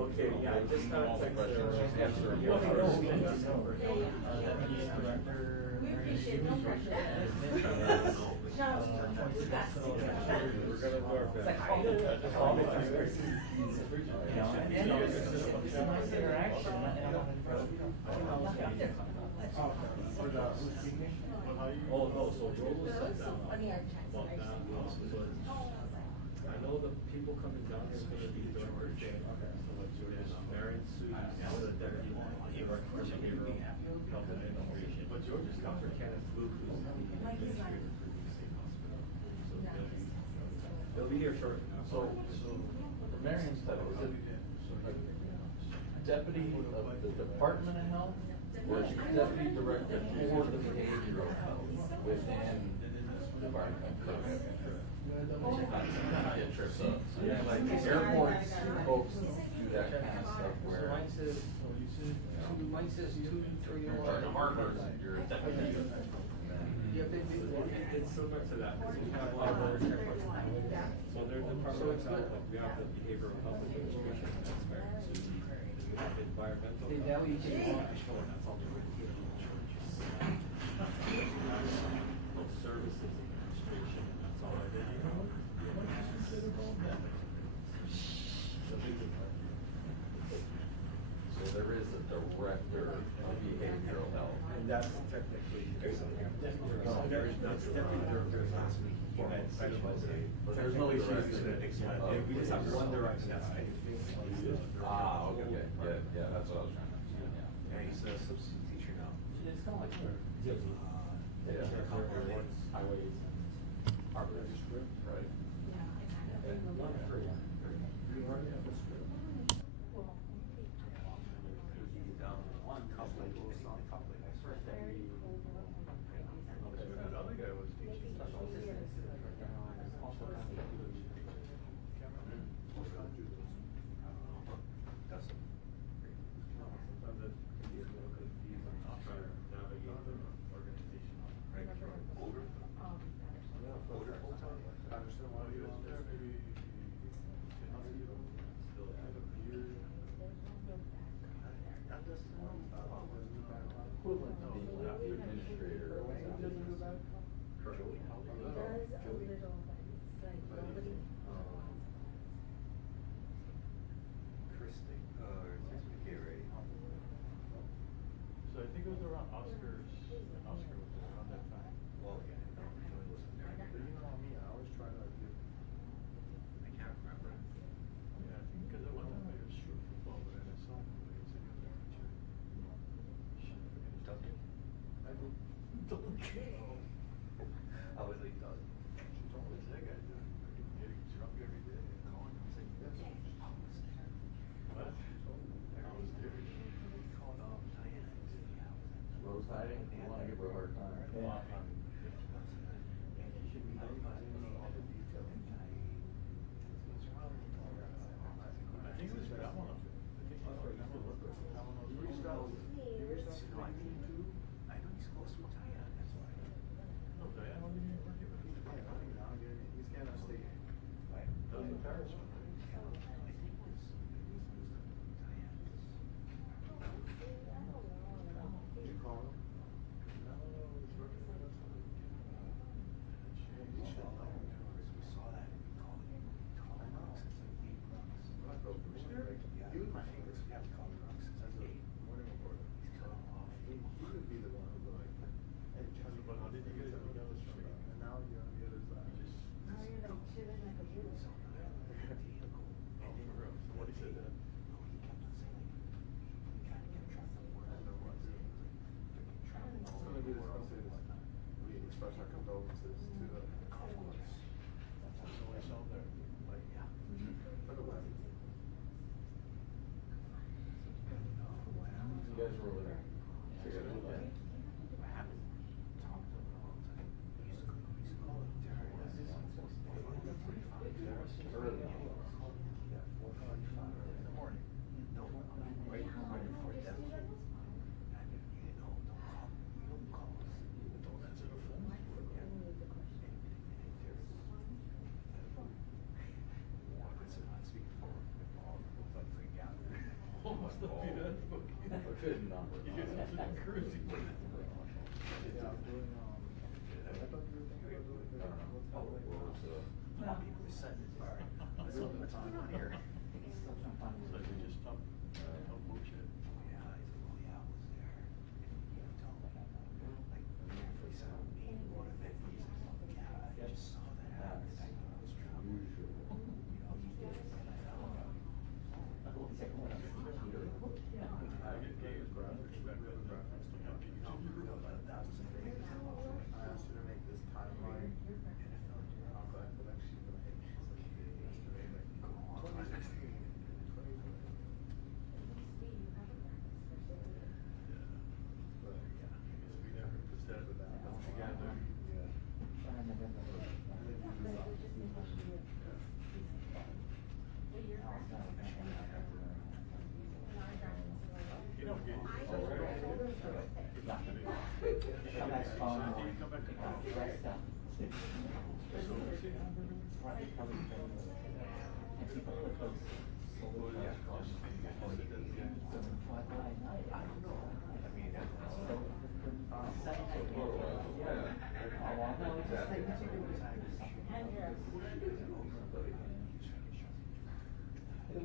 Okay, yeah, I just got a text there. We appreciate no pressure. We're gonna do our best. It's a nice interaction. Oh, no, so Joel was There was some funny art checks. well, I know the people coming down here are gonna be director Jay. So like Jordan's Marian, Tsuji, the deputy director for behavioral health and integration. But George is Dr. Kenneth Fink, who's the administrator for the state hospital. So they'll be here shortly. So the Marian study, is it deputy of the Department of Health or deputy director for the behavioral health within the department? So yeah, like airports, folks do that kind of stuff where. Mine says 2 to 3 You're in charge of Harvard, you're a deputy. It's similar to that, because we have a lot of other airports. So there's the department of health, like we have the behavioral health administration, that's Marian, Tsuji. We have environmental. Hey, now you can walk. Control, that's all the health services administration, that's all I did. So there is a director of behavioral health. And that's technically, that's definitely there's last week. There's no issues to it. We just have one director, that's Kenneth Fink. Ah, okay, yeah, that's what I was trying to understand, yeah. And he's a substitute teacher now. It's kind of like. Yeah. Highways. Harvard. Right. And one free. You already have a script. One couple, couple. First day. The other guy was teaching special assistance. Also kind of. Sometimes it can be a little confusing. I'm trying to navigate the organization. Right. Older. Older. I understand why you want there, maybe. Still have a beard. That doesn't. Equivalent to being an administrator. Correct. It does a little, but it's like nobody. So I think it was around Oscars, and Oscar was around that time. Well, yeah. But you know me, I always try to give. I can't remember. Yeah, I think because at one time I was short football, but then I saw him against another teacher. Duncan. I did. Duncan. I was like, Duncan. She told me, what's that guy doing? Getting drunk every day and calling him. I was like, yes. What? I was there. Called off Diana. Rose hiding, you wanna give her a hard time. I think it was that one. I think it was right now. You reached out. You reached out. No, I think too. I know he's close to Diana, that's why. No, Diana, what did you work with? He's playing hockey now. He's Canada State. Right. That was the Paris one. Did you call him? No, he's working with us. You should know him, because we saw that and we called him. I know. He was my favorite. We have to call him Rux. As a morning reporter. He's coming off. He would be the one who would like, hey, John, but how did you guys know that was from? And now you're on the other side. Now you're like chilling like a moose.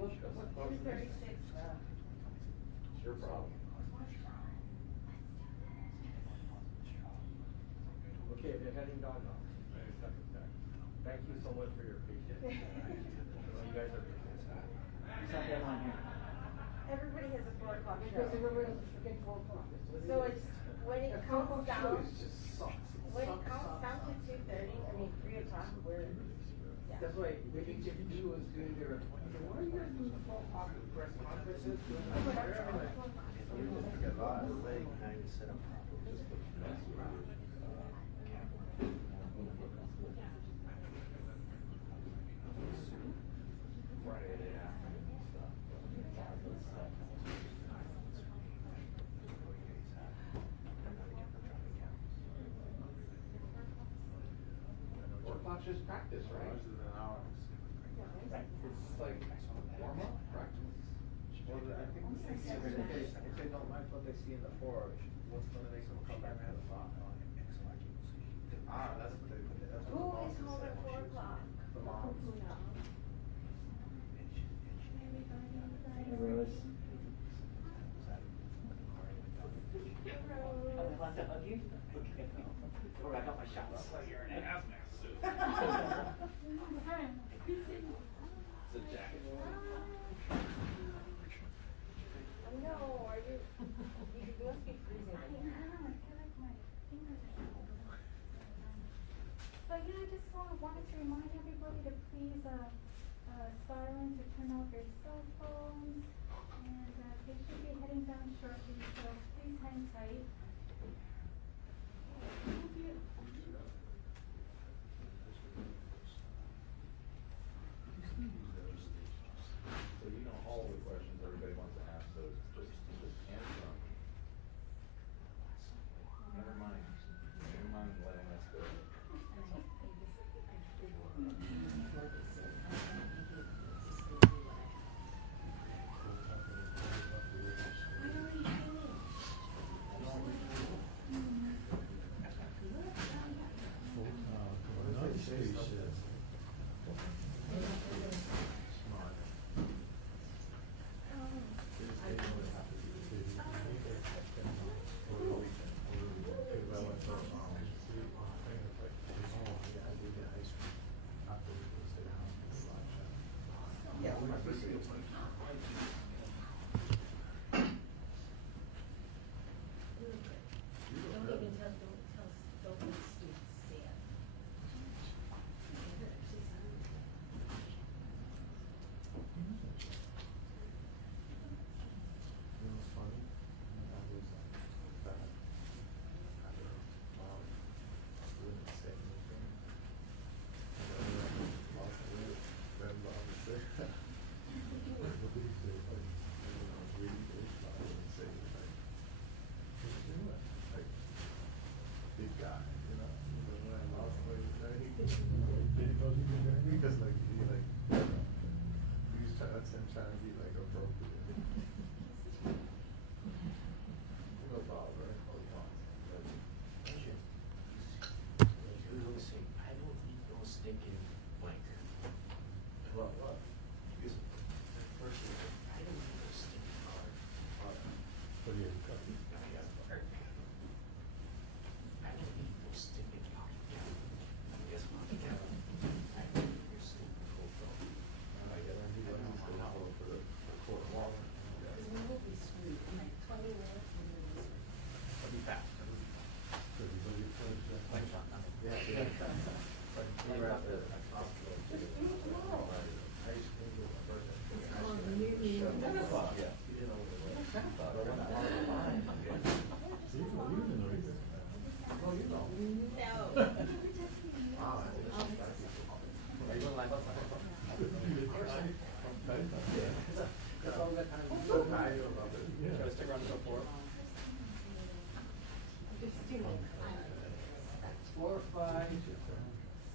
English? 236. It's your problem. Okay, they're heading down now. Thank you so much for your patience. You guys are patient. Set that on here. Everybody has a 4 o'clock Because show. everybody has a freaking 4 o'clock. So it's, when it The 4 comes o'clock down, show just sucks. when it comes down to 2:30, I mean 3 o'clock, we're, yeah. That's why the HFD was doing their, why are you guys doing the 4 o'clock press conferences? Doing like, where? I'm like, A lot of leg kind of set up properly. Friday afternoon stuff. Four o'clock's just practice, right? It's like warm up practice. Well, I think if they don't like what they see in the 4, what's gonna make them come back to the 5? That's what they, that's Who what is the home boss at 4 o'clock? The moms. Want to hug you? Okay. Or I got my shots. You're in a hazmat suit. It's a jacket. No, are you, you must be freezing. But yeah, I just wanted to remind everybody to please, silence or turn off your cell phones. And, they should be heading down shortly, so please hang tight. Thank you. So you know all the questions everybody wants to ask, so just answer them. Never mind letting us go. yeah, we're not busy. Don't even tell, don't stand. You know what's funny? I was that after wouldn't say anything. And then lost the weight, then I was there. But he said, like, when I was reading this, I wouldn't say like, what you doing? Like, big guy, you know? And then when I lost weight, he didn't know he did that because like he like he was trying to be like appropriate. No problem, right? Oh, Thank you. You don't say, I don't eat no stinking blank. What, what? Because the first thing is, I don't eat no stinking card. What do you cut? I don't eat no stinking pocket cap. Yes, pocket cap. I don't eat your stinking cold dog. I get it. He went out for the quarter wall. We will be screwed in like 20 minutes and then we'll be screwed. I'll be fast. Like shot, nothing. Yeah, yeah. Like, we were at the hospital. Just do it tomorrow. I used to think it was my birthday. It's called New Year's. Yeah. He didn't know what it was. See, you didn't know either. Oh, you know. No. Ah, I think it's gotta be. Are you gonna line up? That's all that time. So I love it. Should I stick around until 4? Just do it. 4 or 5,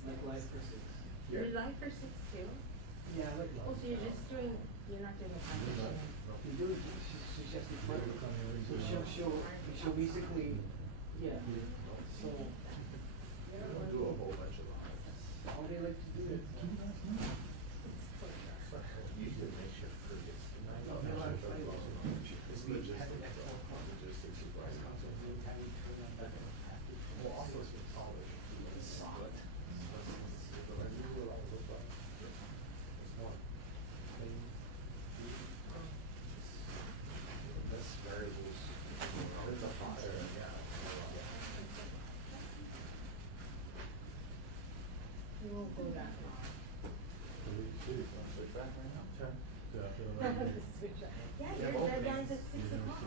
like life for 6. You're live for 6 too? Yeah, like, Oh, so you're just doing, you're not doing a foundation? you do it, she's just in front of you. So she'll basically, yeah, so, I don't do a whole bunch of lives. all they like to do is. Usually it makes you back right now? Sure. Yeah, your deadline's at 6 o'clock.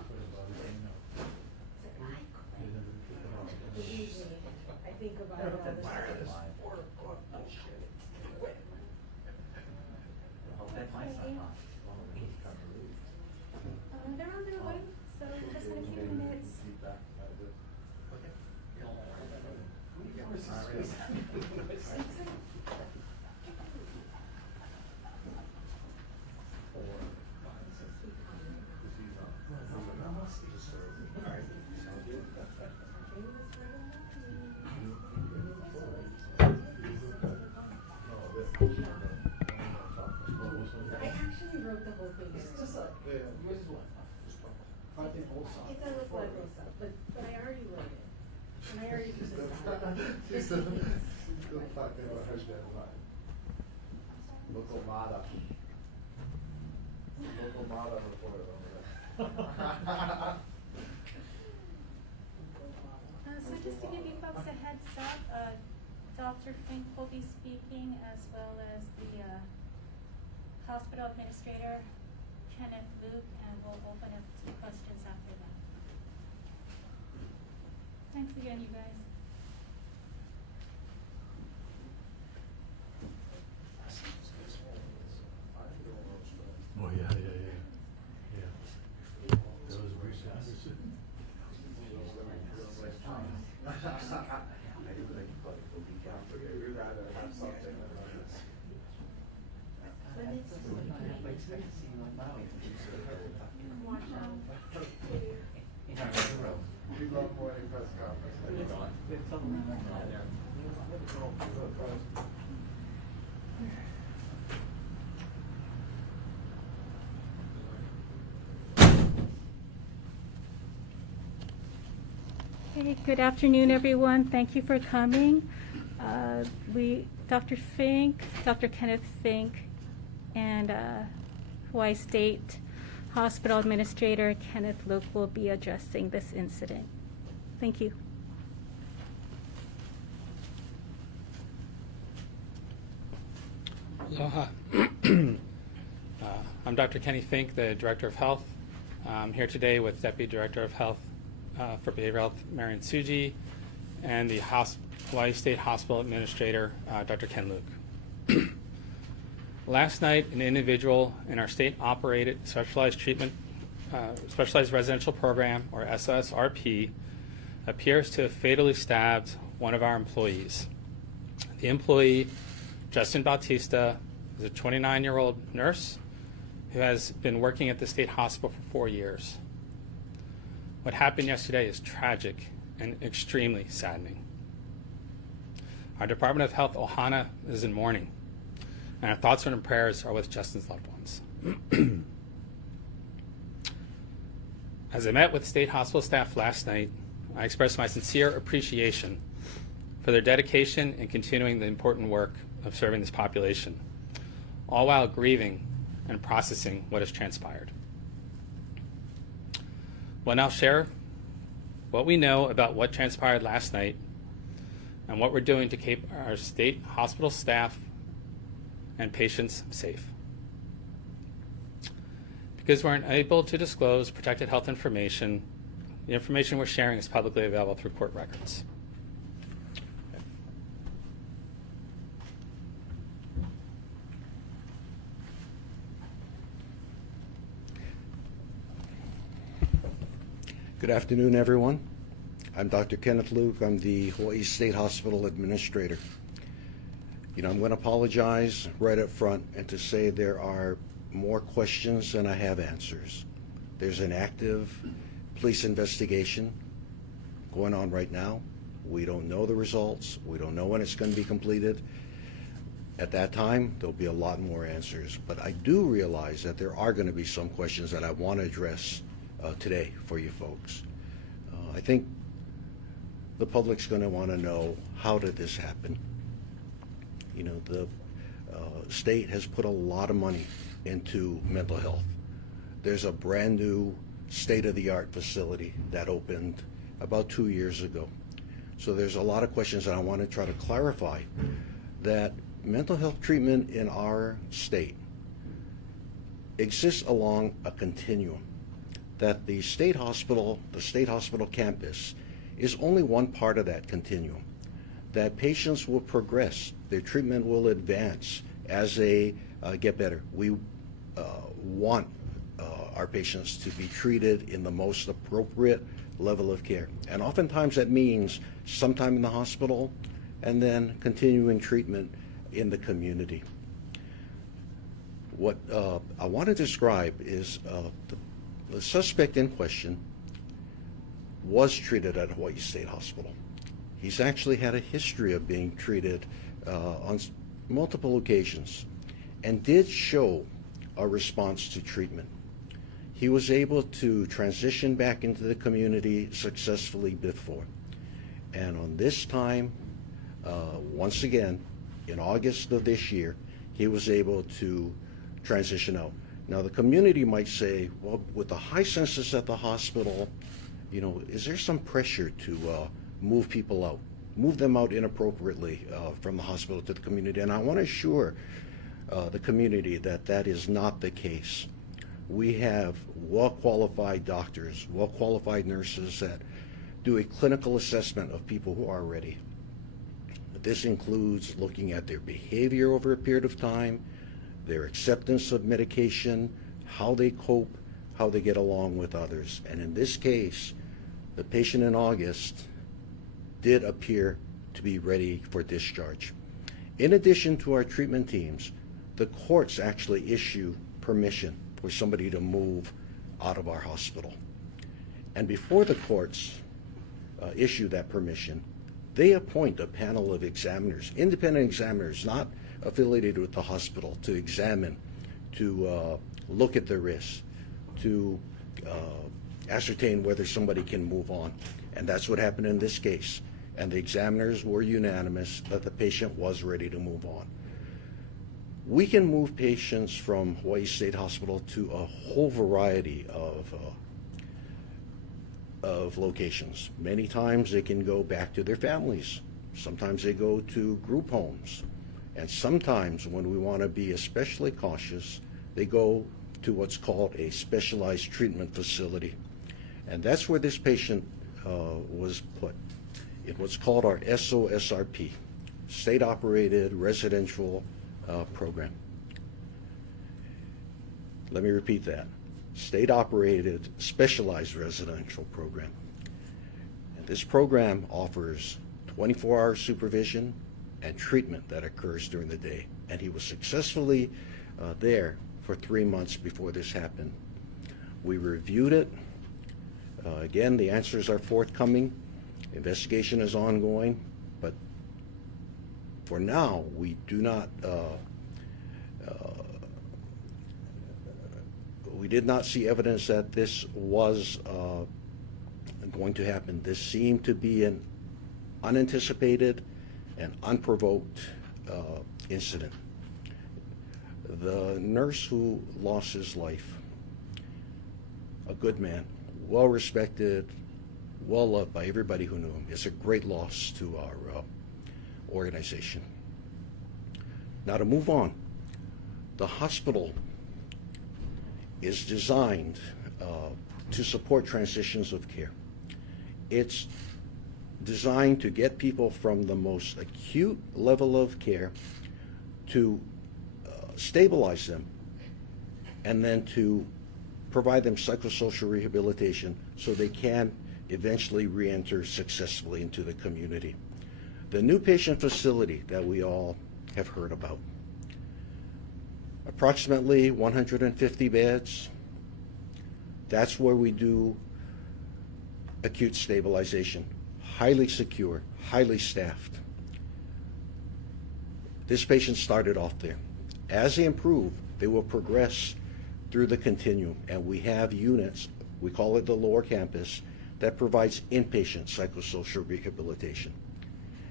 Believe me, I think about it all the time. They're on their way, so just in a few minutes. I actually wrote the whole thing. It's just like, yours is what? Front and both sides. It doesn't look like this stuff, but I already wrote it. And I already just decided. She's still talking about her deadline. Local Mata. Local Mata report over there. So just to give you folks a heads up, Dr. Fink will be speaking as well as the hospital administrator, Kenneth Luke, and we'll open up to questions after that. Thanks again, you guys. Oh, yeah. That was Bruce Anderson. We'd rather have something than this. But it's just watch out. We love morning press conference. Okay, good afternoon, everyone. Thank you for coming. Dr. Fink, Dr. Kenneth Fink, and Hawaii State Hospital Administrator Kenneth Luke will be addressing this incident. Thank you. Aloha. I'm Dr. Kenny Fink, the Director of Health. I'm here today with Deputy Director of Health for Behavioral Health, Marian Tsuji, and the Hawaii State Hospital Administrator, Dr. Ken Luke. Last night, an individual in our state-operated specialized residential program, or SSRP, appears to have fatally stabbed one of our employees. The employee, Justin Bautista, is a 29-year-old nurse who has been working at the state hospital for 4 years. What happened yesterday is tragic and extremely saddening. Our Department of Health Ohana is in mourning, and our thoughts and prayers are with Justin's loved ones. As I met with state hospital staff last night, I expressed my sincere appreciation for their dedication in continuing the important work of serving this population, all while grieving and processing what has transpired. We'll now share what we know about what transpired last night and what we're doing to keep our state hospital staff and patients safe. Because we're unable to disclose protected health information, the information we're sharing is publicly available through court records. Good afternoon, everyone. I'm Dr. Kenneth Luke. I'm the Hawaii State Hospital Administrator. I'm going to apologize right up front and to say there are more questions than I have answers. There's an active police investigation going on right now. We don't know the results. We don't know when it's going to be completed. At that time, there'll be a lot more answers. But I do realize that there are going to be some questions that I want to address today for you folks. I think the public's going to want to know, how did this happen? The state has put a lot of money into mental health. There's a brand new state-of-the-art facility that opened about 2 years ago. So there's a lot of questions that I want to try to clarify, that mental health treatment in our state exists along a continuum, that the state hospital campus is only one part of that continuum, that patients will progress, their treatment will advance as they get better. We want our patients to be treated in the most appropriate level of care. And oftentimes that means sometime in the hospital and then continuing treatment in the community. What I want to describe is the suspect in question was treated at Hawaii State Hospital. He's actually had a history of being treated on multiple occasions and did show a response to treatment. He was able to transition back into the community successfully before. And on this time, once again, in August of this year, he was able to transition out. Now, the community might say, well, with the high census at the hospital, you know, is there some pressure to move people out, move them out inappropriately from the hospital to the community? And I want to assure the community that that is not the case. We have well-qualified doctors, well-qualified nurses that do a clinical assessment of people who are ready. This includes looking at their behavior over a period of time, their acceptance of medication, how they cope, how they get along with others. And in this case, the patient in August did appear to be ready for discharge. In addition to our treatment teams, the courts actually issue permission for somebody to move out of our hospital. And before the courts issue that permission, they appoint a panel of examiners, independent examiners, not affiliated with the hospital, to examine, to look at the risks, to ascertain whether somebody can move on. And that's what happened in this case. And the examiners were unanimous that the patient was ready to move on. We can move patients from Hawaii State Hospital to a whole variety of locations. Many times they can go back to their families. Sometimes they go to group homes. And sometimes, when we want to be especially cautious, they go to what's called a specialized treatment facility. And that's where this patient was put. It was called our SOSRP, State-Operated Residential Program. Let me repeat that. State-Operated Specialized Residential Program. And this program offers 24-hour supervision and treatment that occurs during the day. And he was successfully there for 3 months before this happened. We reviewed it. Again, the answers are forthcoming. Investigation is ongoing, but for now, we do not, we did not see evidence that this was going to happen. This seemed to be an unanticipated and unprovoked incident. The nurse who lost his life, a good man, well respected, well loved by everybody who knew him, is a great loss to our organization. Now, to move on, the hospital is designed to support transitions of care. It's designed to get people from the most acute level of care to stabilize them, and then to provide them psychosocial rehabilitation so they can eventually re-enter successfully into the community. The new patient facility that we all have heard about, approximately 150 beds. That's where we do acute stabilization. Highly secure, highly staffed. This patient started off there. As they improve, they will progress through the continuum, and we have units, we call it the lower campus, that provides inpatient psychosocial rehabilitation.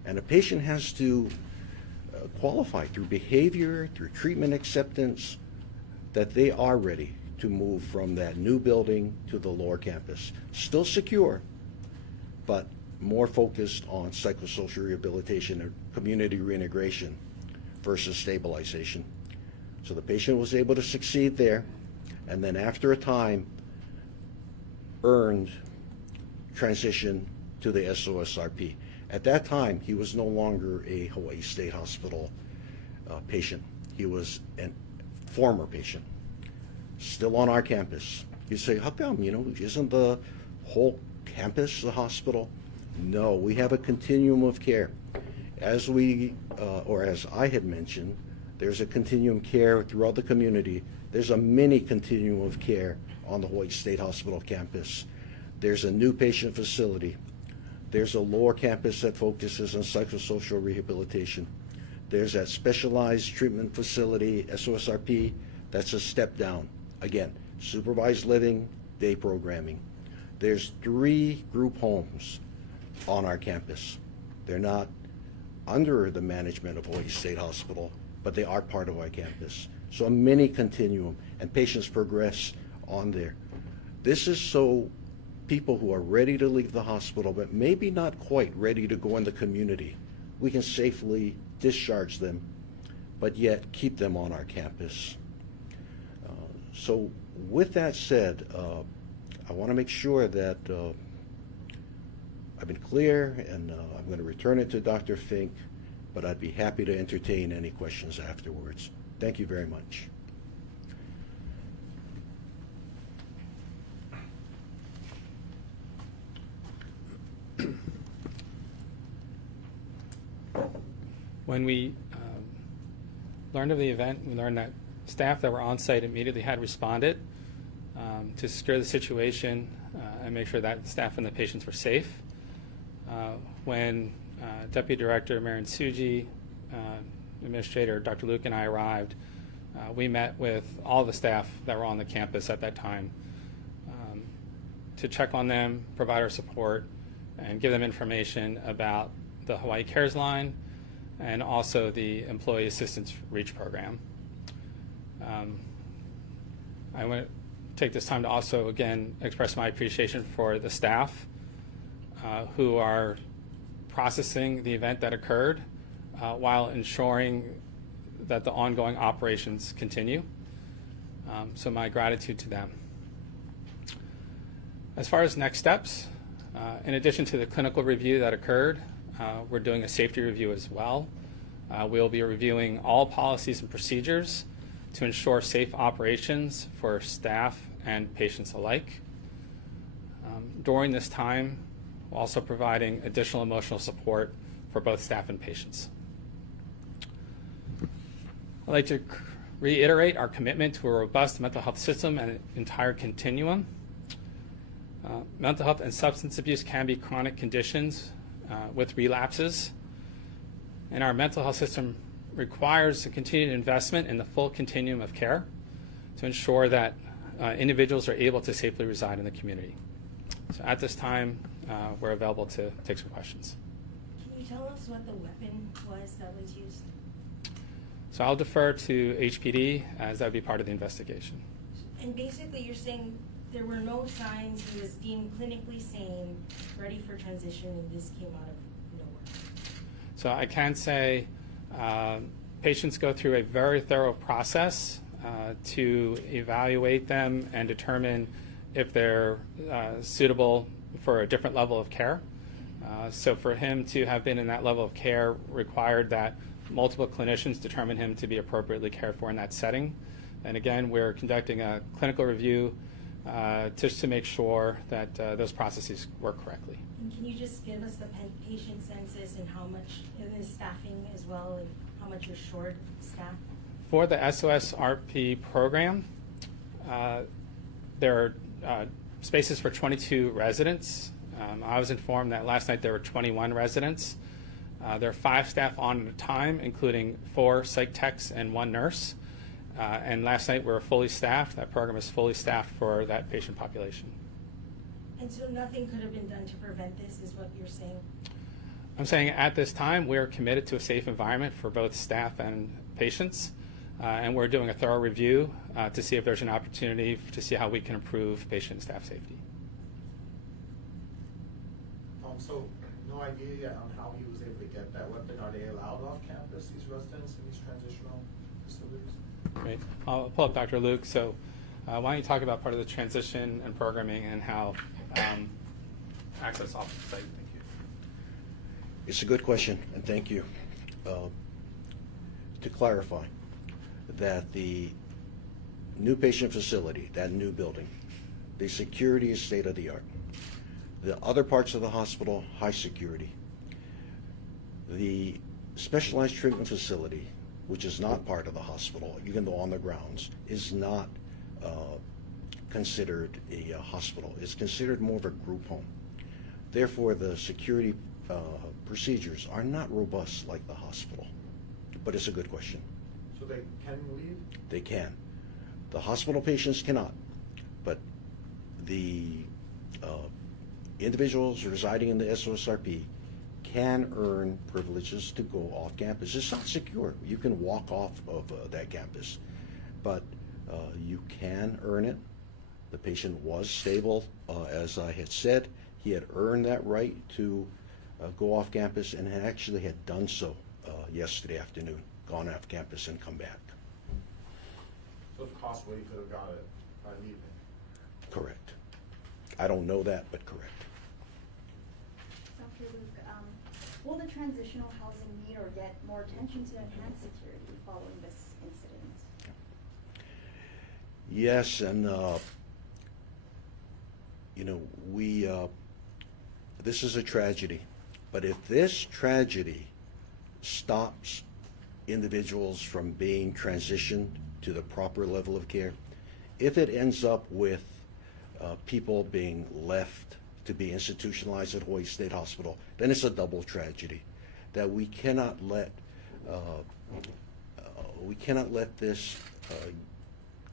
And a patient has to qualify through behavior, through treatment acceptance, that they are ready to move from that new building to the lower campus. Still secure, but more focused on psychosocial rehabilitation and community reintegration versus stabilization. So the patient was able to succeed there. and then after a time earned transition to the SOSRP. At that time, he was no longer a Hawaii State Hospital patient. He was a former patient, still on our campus. You say, how come? Isn't the whole campus the hospital? No, we have a continuum of care. As as I had mentioned, there's a continuum of care throughout the community. There's a mini continuum of care on the Hawaii State Hospital campus. There's a new patient facility. There's a lower campus that focuses on psychosocial rehabilitation. There's that specialized treatment facility, SOSRP, that's a step down. Again, supervised living, day programming. There's 3 group homes on our campus. They're not under the management of Hawaii State Hospital, but they are part of our campus. So a mini continuum, and patients progress on there. This is so people who are ready to leave the hospital, but maybe not quite ready to go in the community, we can safely discharge them, but yet keep them on our campus. So with that said, I want to make sure that I've been clear, and I'm going to return it to Dr. Fink, but I'd be happy to entertain any questions afterwards. Thank you very much. When we learned of the event, we learned that staff that were on site immediately had responded to secure the situation and make sure that staff and the patients were safe. When Deputy Director Marian Tsuji, Administrator Dr. Luke, and I arrived, we met with all the staff that were on the campus at that time to check on them, provide our support, and give them information about the Hawaii Cares Line and also the Employee Assistance REACH program. I want to take this time to also, again, express my appreciation for the staff who are processing the event that occurred while ensuring that the ongoing operations continue. So my gratitude to them. As far as next steps, in addition to the clinical review that occurred, we're doing a safety review as well. We'll be reviewing all policies and procedures to ensure safe operations for staff and patients alike. During this time, we're also providing additional emotional support for both staff and patients. I'd like to reiterate our commitment to a robust mental health system and an entire continuum. Mental health and substance abuse can be chronic conditions with relapses, and our mental health system requires a continued investment in the full continuum of care to ensure that individuals are able to safely reside in the community. So at this time, we're available to take some questions. Can you tell us what the weapon was that was used? So I'll defer to HPD, as that would be part of the investigation. And basically you're saying there were no signs, he was deemed clinically sane, ready for transition, and this came out of nowhere. So I can say patients go through a very thorough process to evaluate them and determine if they're suitable for a different level of care. So for him to have been in that level of care required that multiple clinicians determine him to be appropriately cared for in that setting. And again, we're conducting a clinical review just to make sure that those processes work correctly. And can you just give us the patient census and how much, and the staffing as well, and how much you're short staff? For the SOSRP program, there are spaces for 22 residents. I was informed that last night there were 21 residents. There are 5 staff on at a time, including 4 psych techs and 1 nurse. And last night we were fully staffed. That program is fully staffed for that patient population. And so nothing could have been done to prevent this, is what you're saying? I'm saying at this time we're committed to a safe environment for both staff and patients. And we're doing a thorough review to see if there's an opportunity to see how we can improve patient and staff safety. So no idea yet on how he was able to get that weapon. Are they allowed off campus, these residents in these transitional facilities? Great. I'll pull up Dr. Luke. So Why don't you talk about part of the transition and programming and how access off the site? Thank you. It's a good question, and thank you. To clarify, that the new patient facility, that new building, the security is state-of-the-art. The other parts of the hospital, high security. The specialized treatment facility, which is not part of the hospital, even though on the grounds, is not considered a hospital. It's considered more of a group home. Therefore, the security procedures are not robust like the hospital. But it's a good question. So they can leave? They can. The hospital patients cannot, but the individuals residing in the SOSRP can earn privileges to go off campus. It's not secure. You can walk off of that campus, but you can earn it. The patient was stable, as I had said. He had earned that right to go off campus and had actually had done so yesterday afternoon, gone off campus and come back. So it's possible you could have got it by leaving? Correct. I don't know that, but correct. Dr. Luke, will the transitional housing need or get more attention to enhance security following this incident? Yes, and this is a tragedy, but if this tragedy stops individuals from being transitioned to the proper level of care, if it ends up with people being left to be institutionalized at Hawaii State Hospital, then it's a double tragedy that we cannot let this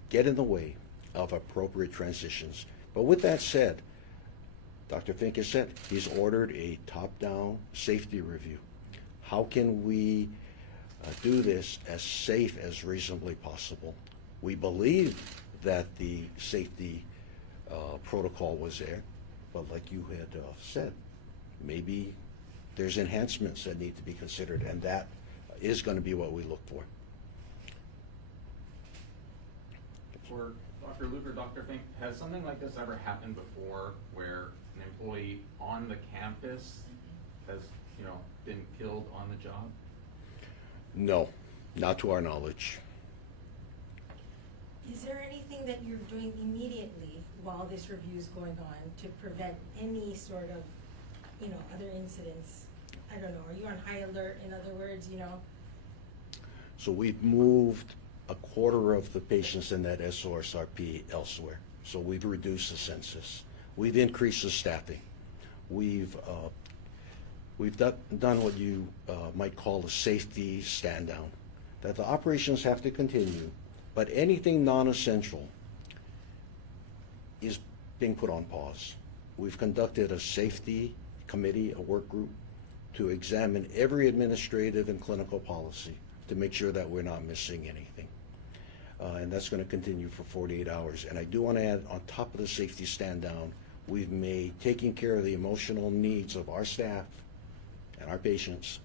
get in the way of appropriate transitions. But with that said, Dr. Fink has said he's ordered a top-down safety review. How can we do this as safe as reasonably possible? We believe that the safety protocol was there, but like you had said, maybe there's enhancements that need to be considered, and that is going to be what we look for. For Dr. Luke or Dr. Fink, has something like this ever happened before where an employee on the campus has, been killed on the job? No, not to our knowledge. Is there anything that you're doing immediately while this review is going on to prevent any sort of, other incidents? I don't know, are you on high alert, in other words, So we've moved a quarter of the patients in that SOSRP elsewhere. So we've reduced the census. We've increased the staffing. We've done what you might call a safety stand down, that the operations have to continue, but anything non-essential is being put on pause. We've conducted a safety committee, a work group, to examine every administrative and clinical policy to make sure that we're not missing anything. And that's going to continue for 48 hours. And I do want to add, on top of the safety stand down, we've made taking care of the emotional needs of our staff and our patients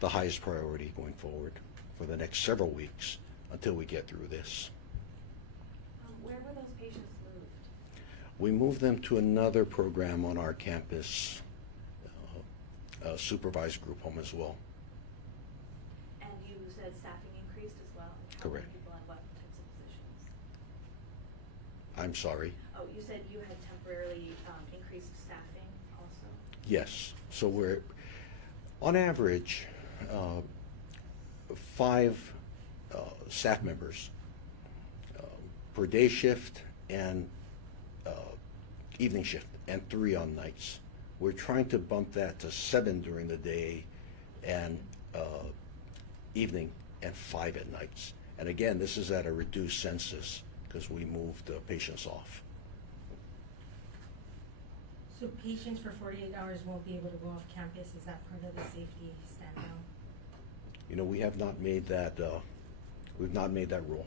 the highest priority going forward for the next several weeks until we get through this. Where were those patients moved? We moved them to another program on our campus, a supervised group home as well. And you said staffing increased as well? How many Correct. people and what types of positions? I'm sorry. Oh, you said you had temporarily increased staffing also? Yes. So we're, on average, 5 staff members per day shift and evening shift, and 3 on nights. We're trying to bump that to 7 during the day and evening, and 5 at nights. And again, this is at a reduced census because we moved patients off. so patients for 48 hours won't be able to go off campus? Is that part of the safety stand down? We have not made that, we've not made that rule.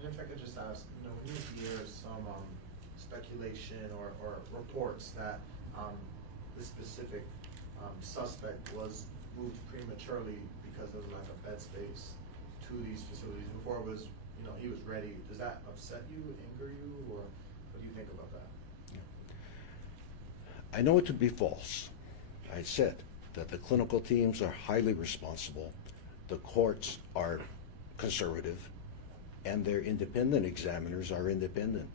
And if I could just ask, when you hear some speculation or reports that this specific suspect was moved prematurely because of lack of bed space to to these facilities before it was, you know, he was ready. Does that upset you, anger you, or what do you think about that? I know it to be false. I said that the clinical teams are highly responsible, the courts are conservative, and their independent examiners are independent.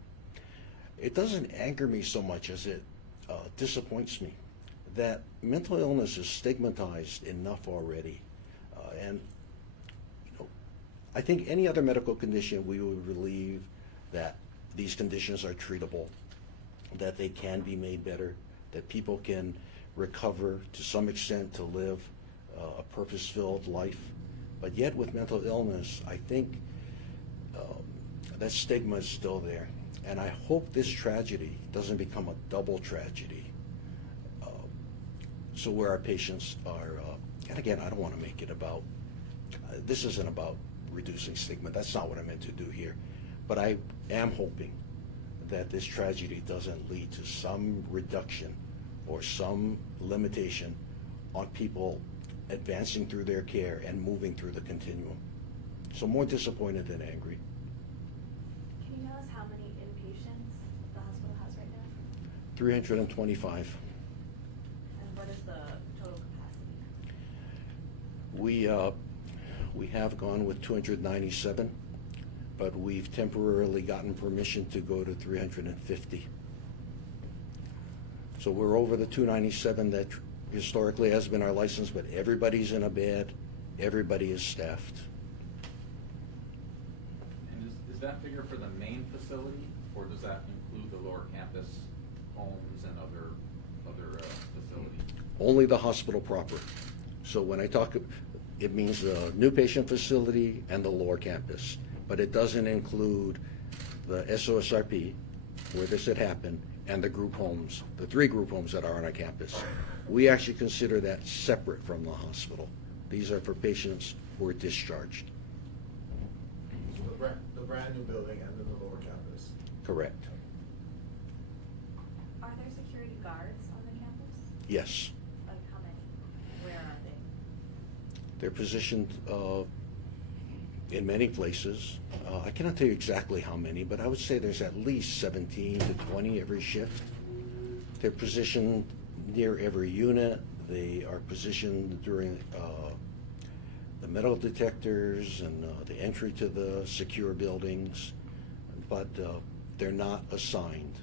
It doesn't anger me so much as it disappoints me that mental illness is stigmatized enough already. And you know, I think any other medical condition we would believe that these conditions are treatable, that they can be made better, that people can recover to some extent to live a purpose-filled life. But yet with mental illness, I think that stigma is still there. And I hope this tragedy doesn't become a double tragedy. So where our patients are, and again, I don't want to make it about, this isn't about reducing stigma. That's not what I meant to do here. But I am hoping that this tragedy doesn't lead to some reduction or some limitation on people advancing through their care and moving through the continuum. So more disappointed than angry. Can you tell us how many inpatients the hospital has right now? 325. And what is the total capacity? We have gone with 297, but we've temporarily gotten permission to go to 350. So we're over the 297 that historically has been our license, but everybody's in a bed, everybody is staffed. And is that figure for the main facility, or does that include the lower campus homes and other facilities? Only the hospital proper. So when I talk, it means the new patient facility and the lower campus, but it doesn't include the SOSRP, where this had happened, and the group homes, the 3 group homes that are on our campus. We actually consider that separate from the hospital. These are for patients who are discharged. The brand new building and then the lower campus. Correct. Are there security guards on the campus? Yes. Like how many? Where are they? They're positioned in many places. I cannot tell you exactly how many, but I would say there's at least 17 to 20 every shift. They're positioned near every unit. They are positioned during the metal detectors and the entry to the secure buildings, but they're not assigned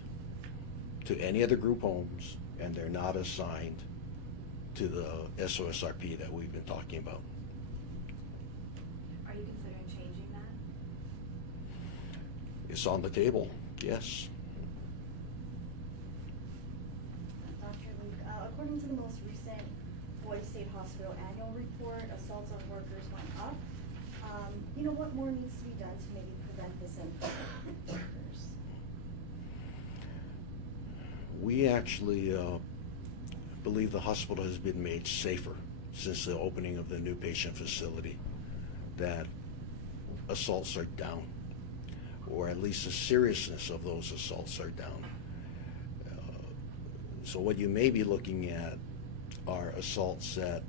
to any of the group homes, and they're not assigned to the SOSRP that we've been talking about. Are you considering changing that? It's on the table, yes. Dr. Luke, according to the most recent Hawaii State Hospital annual report, assaults on workers went up. You know, what more needs to be done to maybe prevent this in workers? We actually believe the hospital has been made safer since the opening of the new patient facility, that assaults are down, or at least the seriousness of those assaults are down. So what you may be looking at are assaults that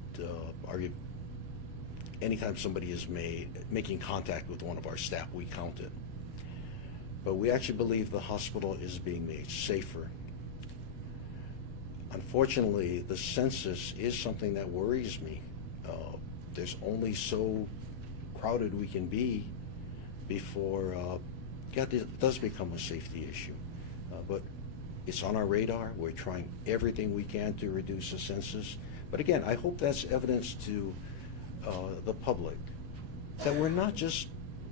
are, anytime somebody is making contact with one of our staff, we count it. But we actually believe the hospital is being made safer. Unfortunately, the census is something that worries me. There's only so crowded we can be before it does become a safety issue. But it's on our radar. We're trying everything we can to reduce the census. But again, I hope that's evidence to the public that we're not just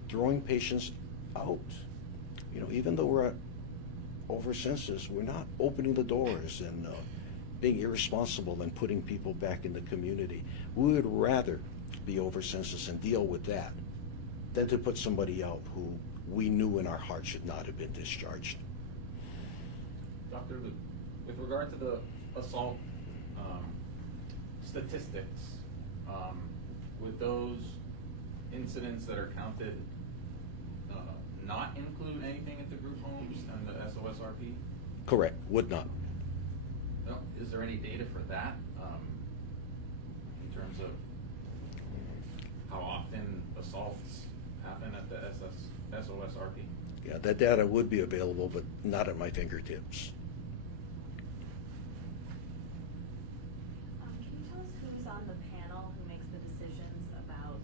throwing patients out. You know, even though we're at over census, we're not opening the doors and being irresponsible and putting people back in the community. We would rather be over census and deal with that than to put somebody out who we knew in our heart should not have been discharged. Dr. Luke, with regard to the assault statistics, would those incidents that are counted not include anything at the group homes and the SOSRP? Correct, would not. No, is there any data for that in terms of how often assaults the SOSRP? Yeah, that data would be available, but not at my fingertips. Can you tell us who's on the panel who makes the decisions about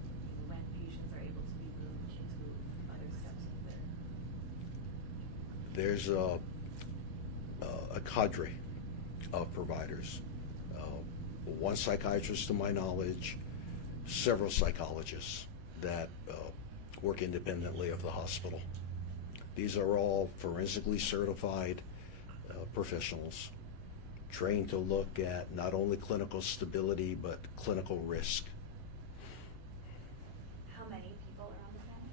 when patients are able to be moved to other steps of their? There's a cadre of providers. One psychiatrist, to my knowledge, several psychologists that work independently of the hospital. These are all forensically certified professionals, trained to look at not only clinical stability, but clinical risk. How many people are on the panel?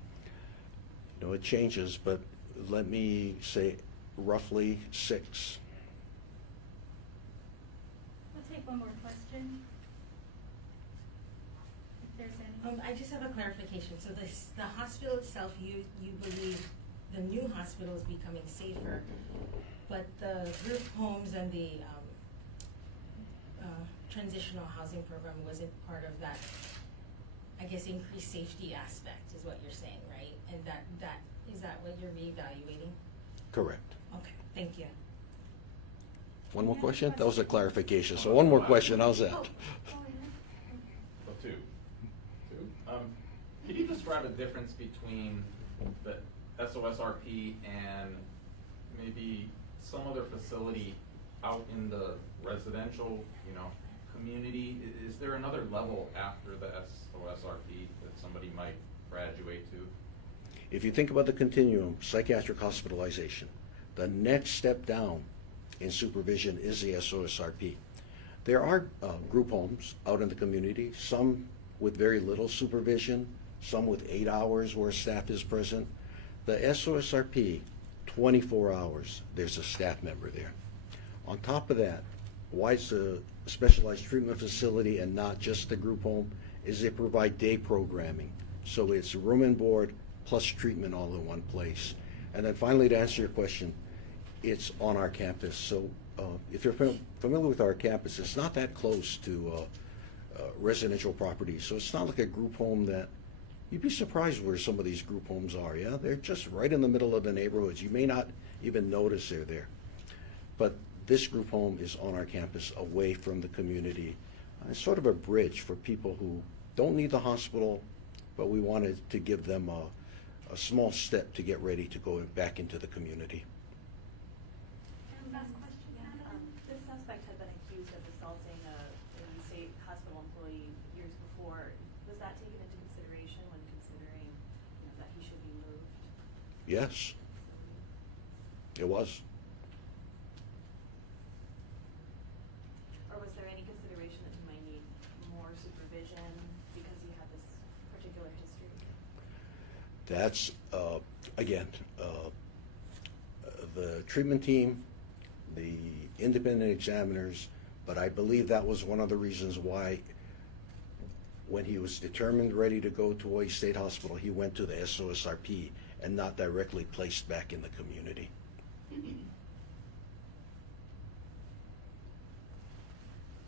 You know, it changes, but let me say roughly 6. We'll take one more question. If there's any. I just have a clarification. So the hospital itself, you believe the new hospital is becoming safer, but the group homes and the transitional housing program wasn't part of that, I guess, increased safety aspect is what you're saying, right? And that is that what you're reevaluating? Correct. Okay, thank you. One more question? That was a clarification. So one more question, how's that? So two. Can you describe a difference between the SOSRP and maybe some other facility out in the residential, community? Is there another level after the SOSRP that somebody might graduate to? If you think about the continuum, psychiatric hospitalization, the next step down in supervision is the SOSRP. There are group homes out in the community, some with very little supervision, some with 8 hours where staff is present. The SOSRP, 24 hours, there's a staff member there. On top of that, why it's a specialized treatment facility and not just a group home is they provide day programming. So it's room and board plus treatment all in one place. And then finally, to answer your question, it's on our campus. So if you're familiar with our campus, it's not that close to residential properties. So it's not like a group home that, you'd be surprised where some of these group homes are, yeah? They're just right in the middle of the neighborhoods. You may not even notice they're there. But this group home is on our campus, away from the community. It's sort of a bridge for people who don't need the hospital, but we wanted to give them a small step to get ready to go back into the community. Last question, Madam. This suspect had been accused of assaulting a state hospital employee years before. Was that taken into consideration when considering that he should be moved? Yes, it was. Or was there any consideration that he might need more supervision because he had this particular history? That's, again, the treatment team, the independent examiners, but I believe that was one of the reasons why when he was determined ready to go to Hawaii State Hospital, he went to the SOSRP and not directly placed back in the community.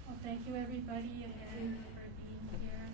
Well, thank you, everybody, again, for being here.